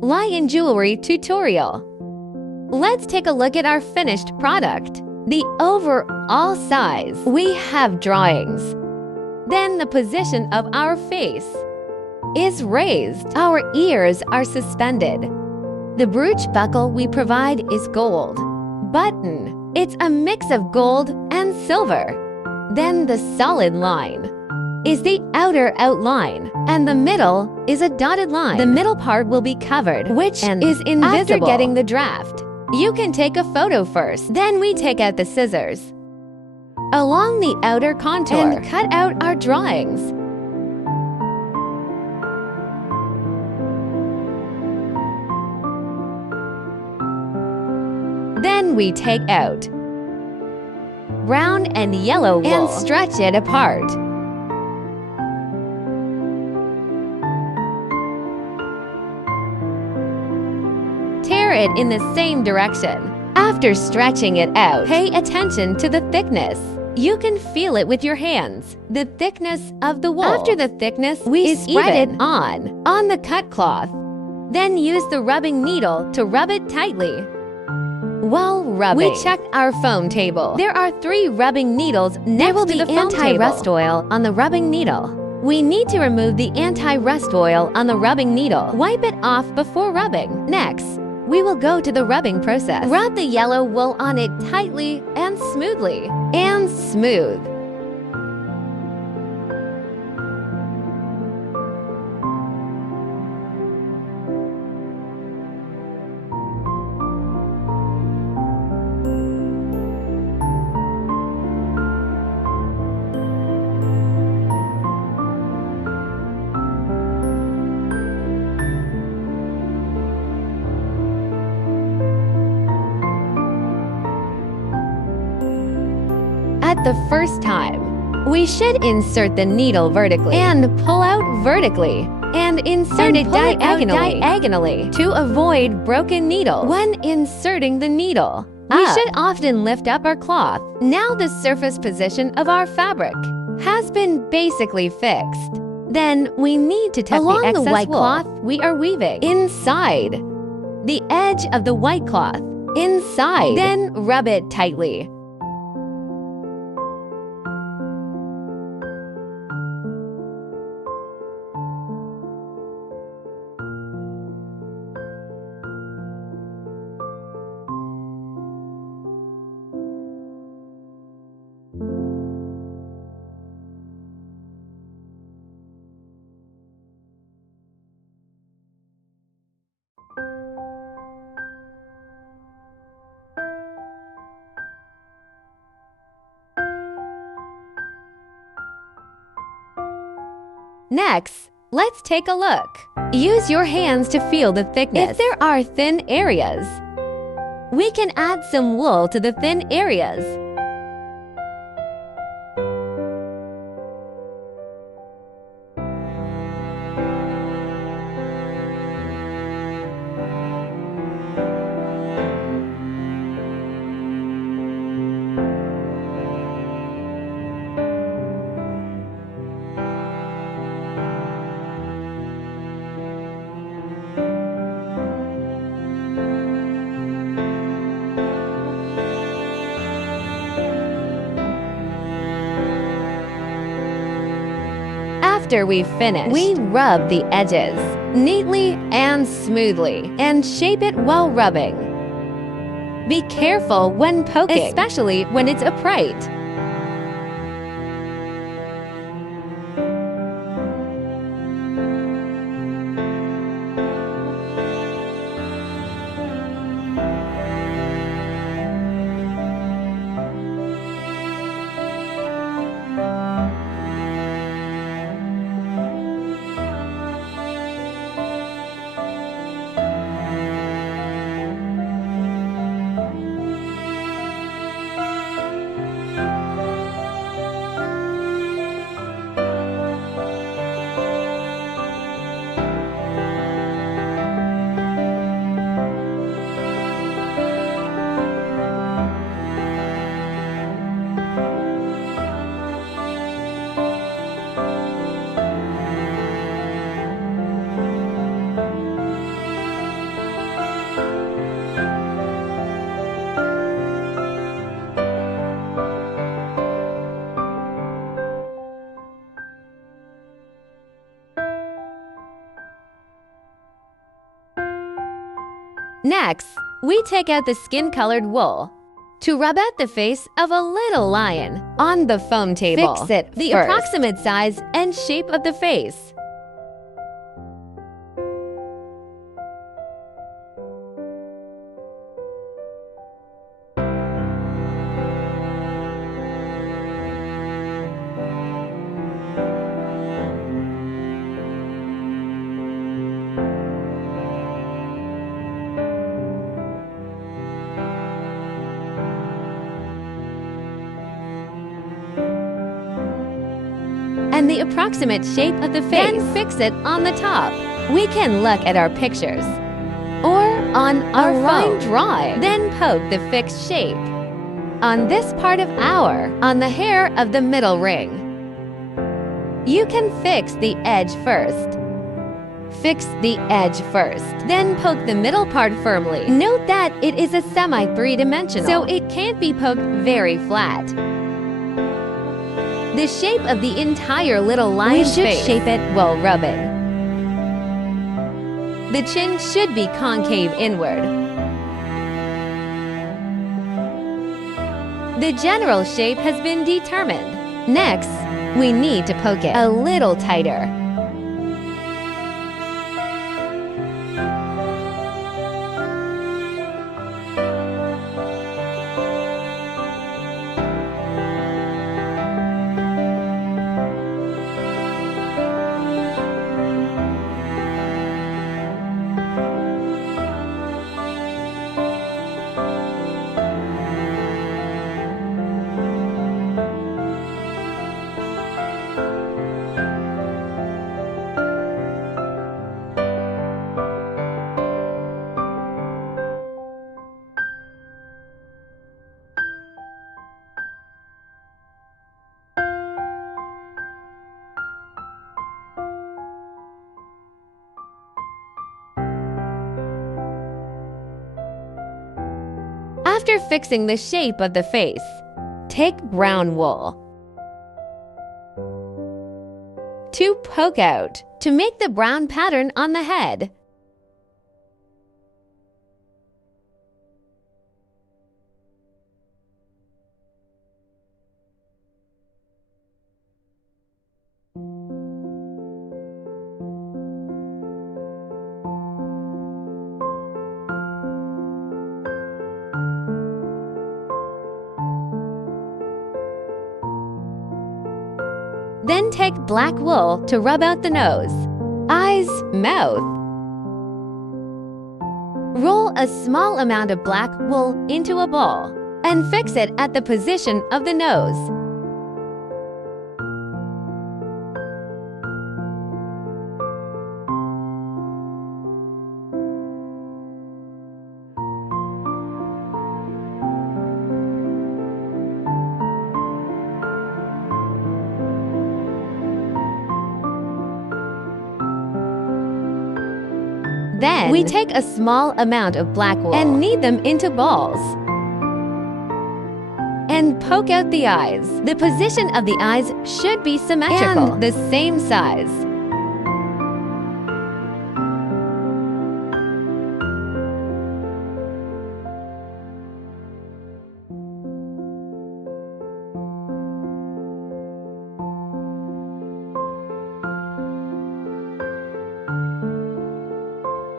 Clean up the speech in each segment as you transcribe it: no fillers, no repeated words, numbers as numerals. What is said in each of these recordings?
lion jewelry tutorial. Let's take a look at our finished product. The overall size. We have drawings. Then the position of our face is raised. Our ears are suspended. The brooch buckle we provide is gold. Button. It's a mix of gold and silver. Then the solid line is the outer outline, and the middle is a dotted line. The middle part will be covered, which is invisible. After getting the draft, you can take a photo first. Then we take out the scissors along the outer contour and cut out our drawings. Then we take out brown and yellow wool and stretch it apart. Tear it in the same direction. After stretching it out, pay attention to the thickness. You can feel it with your hands, the thickness of the wool. After the thickness is spread it on the cut cloth. Then use the rubbing needle to rub it tightly. While rubbing, we checked our foam table. There are 3 rubbing needles next to the foam table. There will be anti-rust oil on the rubbing needle. We need to remove the anti-rust oil on the rubbing needle. Wipe it off before rubbing. Next, we will go to the rubbing process. Rub the yellow wool on it tightly and smoothly. And smooth. At the first time, we should insert the needle vertically and pull out vertically and insert it diagonally to avoid broken needles. When inserting the needle, we should often lift up our cloth. Now the surface position of our fabric has been basically fixed. Then we need to tuck the excess white cloth we are weaving inside the edge of the white cloth. Inside. Then rub it tightly. Next, let's take a look. Use your hands to feel the thickness. If there are thin areas, we can add some wool to the thin areas. After we've finished, we rub the edges neatly and smoothly and shape it while rubbing. Be careful when poking, especially when it's upright. Next, we take out the skin-colored wool to rub out the face of a little lion on the foam table. Fix it the first. Approximate size and shape of the face. And the approximate shape of the face. Then fix it on the top. We can look at our pictures or on our phone drawing. Then poke the fixed shape on this part of on the hair of the middle ring. You can fix the edge first. Fix the edge first. Then poke the middle part firmly. Note that it is a semi-three-dimensional, so it can't be poked very flat. The shape of the entire little lion's face. We should shape it while rubbing. The chin should be concave inward. The general shape has been determined. Next, we need to poke it a little tighter. After fixing the shape of the face, take brown wool to poke out to make the brown pattern on the head. Then take black wool to rub out the nose, eyes, mouth. Roll a small amount of black wool into a ball and fix it at the position of the nose. Then, we take a small amount of black wool and knead them into balls. And poke out the eyes. The position of the eyes should be symmetrical and the same size.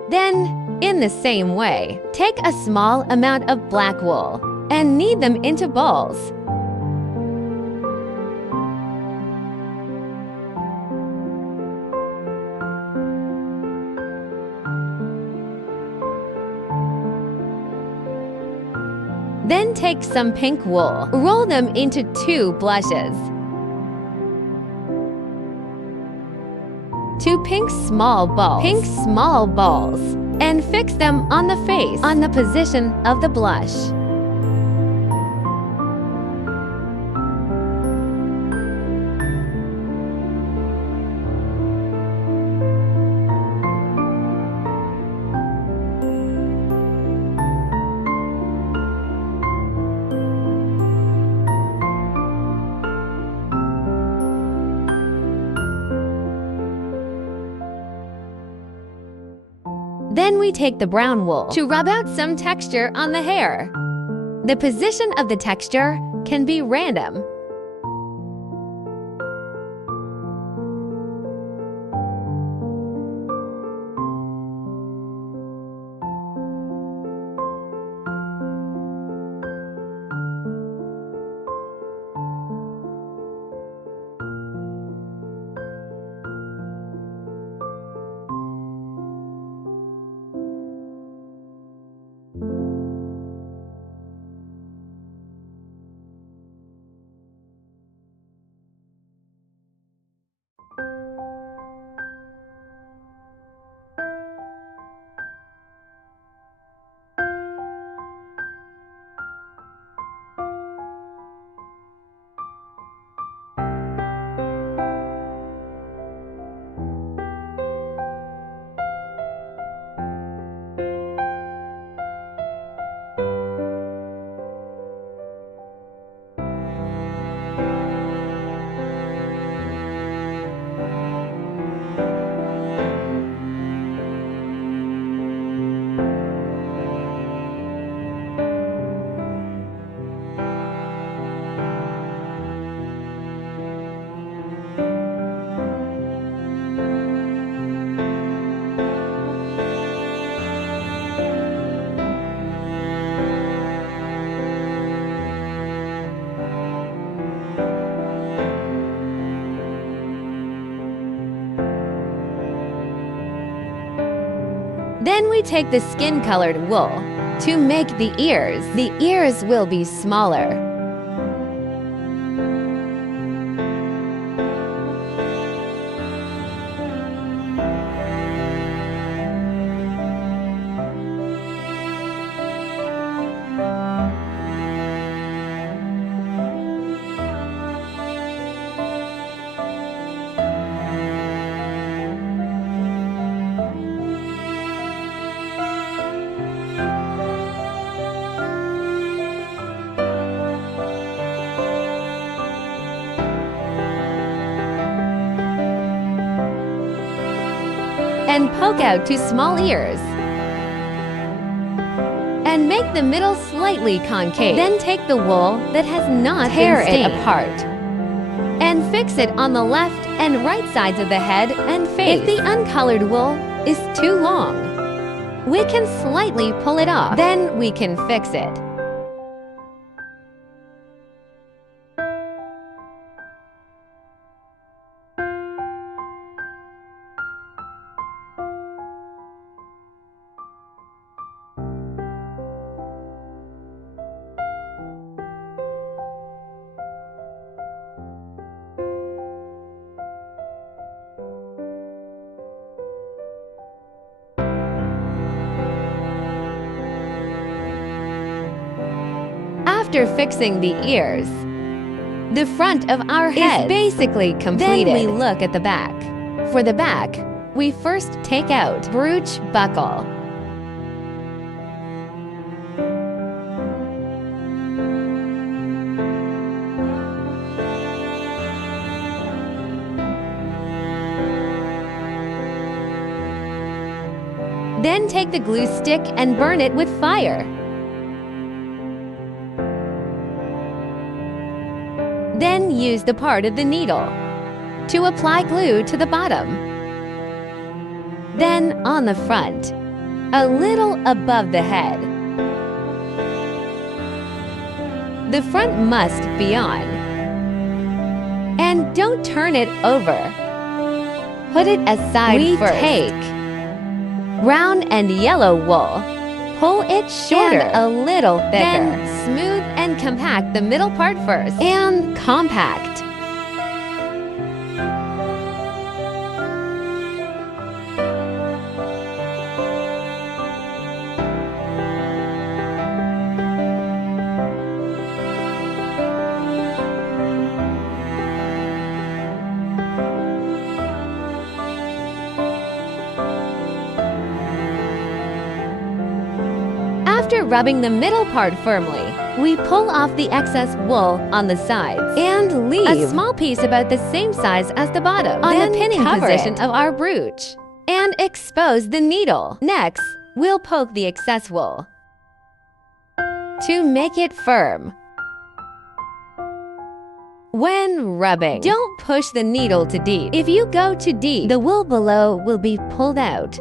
Then, in the same way, take a small amount of black wool and knead them into balls. Then take some pink wool, roll them into 2 blushes. 2 pink small balls, and fix them on the face on the position of the blush. Then we take the brown wool to rub out some texture on the hair. The position of the texture can be random. Then we take the skin-colored wool to make the ears. The ears will be smaller. And poke out 2 small ears. And make the middle slightly concave. Then take the wool that has not been stained apart and fix it on the left and right sides of the head and face. If the uncolored wool is too long, we can slightly pull it off. Then we can fix it. After fixing the ears, the front of our head is basically completed. Then we look at the back. For the back, we first take out brooch buckle. Then take the glue stick and burn it with fire. Then use the part of the needle to apply glue to the bottom. Then on the front, a little above the head. The front must be on. And don't turn it over. Put it aside first. We take brown and yellow wool. Pull it shorter and a little thicker. Then smooth and compact the middle part first. And compact. After rubbing the middle part firmly, we pull off the excess wool on the sides and leave a small piece about the same size as the bottom on the pinning position of our brooch. and expose the needle. Next, we'll poke the excess wool to make it firm. When rubbing, don't push the needle too deep. If you go too deep, the wool below will be pulled out.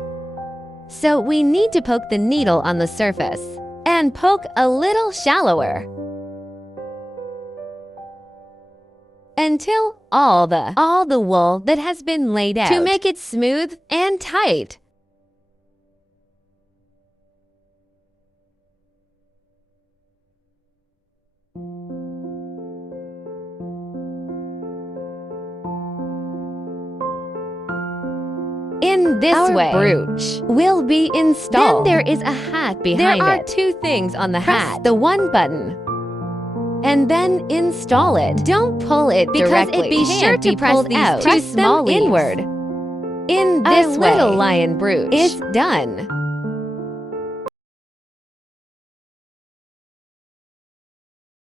So we need to poke the needle on the surface and poke a little shallower until all the wool that has been laid out to make it smooth and tight. In this way, our brooch will be installed. Then there is a hat behind it. There are two things on the hat. The one button, and then install it. Don't pull it directly. Be sure to press these two small inward. In this way, little lion brooch is done.